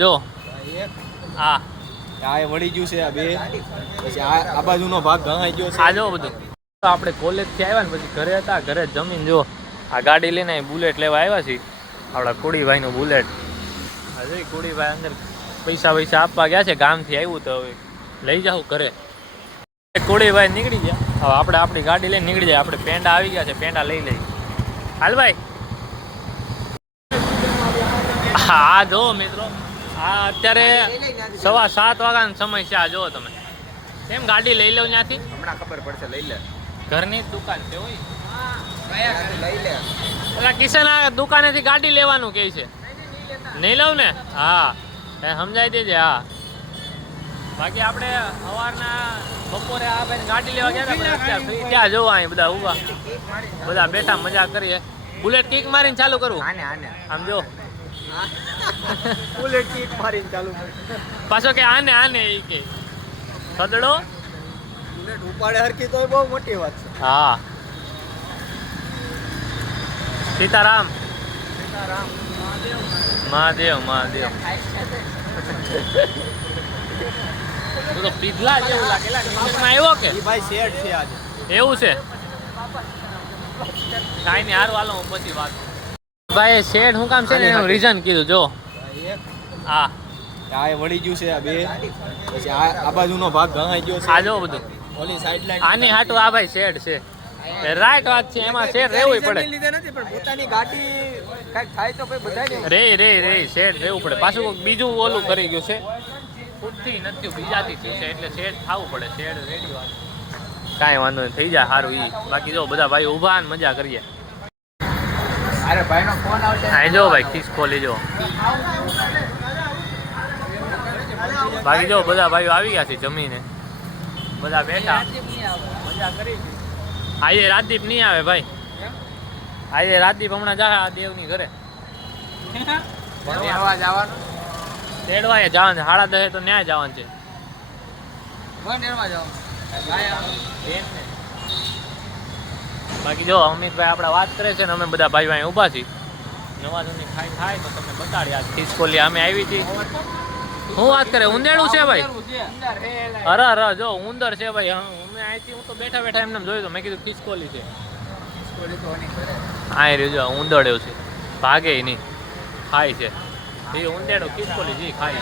જો આ વળી ગયું છે આ બે પછી આ બાજુનો ભાગ ઘણાઈ ગયો છે. આ જો બધું આપણે કોલેજથી આવ્યા ને પછી ઘરે હતા, ઘરે જમીન જો આ ગાડી લઈને બુલેટ લેવા આવ્યા છીએ. આપણા કુડીભાઈનું બુલેટ. હજુ કુડીભાઈ અંદર પૈસા આપવા ગયા છે, ગામથી આવ્યું તો હવે લઈ જાઉં ઘરે. કુડીભાઈ નીકળી ગયા. હવે આપણે આપણી ગાડી લઈને નીકળી જાય. આપણે પેંડા આવી ગયા છે, પેંડા લઈ લઈએ. હાલ ભાઈ. હા જો મિત્રો, આ અત્યારે 7:15 વાગ્યાનો સમય છે. આ જુઓ તમે કેમ ગાડી લઈ લો ત્યાંથી, હમણાં ખબર પડશે. લઈ લે, ઘરની જ દુકાન છે. હોય લઈ લે. એટલે કિશન આ દુકાનેથી ગાડી લેવાનું કે છે. નહીં લઉં ને? હા સમજાઈ દેજે. હા બાકી આપણે સવારના બપોરે આ ભાઈ ગાડી લેવા ગયા હતા, અત્યારે ફ્રી ત્યાં જોવા અહીં બધા ઊભા, બધા બેઠા મજા કરીએ. બુલેટ કિક મારીને ચાલુ કરવું. આમ જો બુલેટ કિક મારીને ચાલુ પાછો કે આને એ કે સદડો બુલેટ ઉપાડે હરકી તો બહુ મોટી વાત છે. હા સીતારામ મહાદેવ મહાદેવ. તો પીધલા જેવું લાગેલા આવ્યો કે ભાઈ શેડ છે આજે. એવું છે? કાંઈ નહીં, હારું હાલો હું પછી વાત. ભાઈ શેડ શું કામ છે ને એનું રીઝન કીધું. જો હા વળી ગયું છે આ બે પછી આ બાજુનો ભાગ ઘણાઈ ગયો છે. આ જો બધું ઓલી સાઈડ લાઈન આની હાટું આ ભાઈ શેડ છે. રાઈટ વાત છે, એમાં શેડ રહેવું પડે. લીધે નથી પણ પોતાની ગાડી કઈક થાય તો ભાઈ બધાને રે શેડ રહેવું પડે. પાછું કોઈક બીજું ઓલું કરી ગયું છે, ખુદથી નથી બીજાથી થયું છે, એટલે શેડ થવું પડે. શેડ રેડી વાત, કાંઈ વાંધો નહીં, થઈ જાય સારું. બાકી જો બધા ભાઈ ઊભા ને મજા કરીએ. અરે ભાઈનો ફોન આવશે. હા જો ભાઈ ખીસ ખોલી જો. બાકી જો બધા ભાઈઓ આવી ગયા છે જમીને, બધા બેઠા મજા કરી. આજે રાજદીપ નહીં આવે ભાઈ. આજે રાજદીપ હમણાં જા દેવની ઘરે ભણવા જવાનું. તેડવાએ જવાનું છે, 10:30 તો ન્યાય જવાનું છે. બાકી જો અમિતભાઈ આપણા વાત કરે છે ને અમે બધા ભાઈ ભાઈ ઊભા છીએ. નવા જૂની ખાઈ થાય તો તમને બતાડી. આ ખીસકોલી અમે આવી હતી. હું વાત કરે, ઉંદેડું છે ભાઈ? અરે જો ઉંદર છે ભાઈ. અમે અહીંથી હું તો બેઠા એમને જોયું તો મેં કીધું ખીસકોલી છે. હા એ રહ્યું જો ઉંદરડ્યો છે, ભાગે નહીં, ખાય છે. એ ઉંદેડો ખીસકોલી જી ખાય.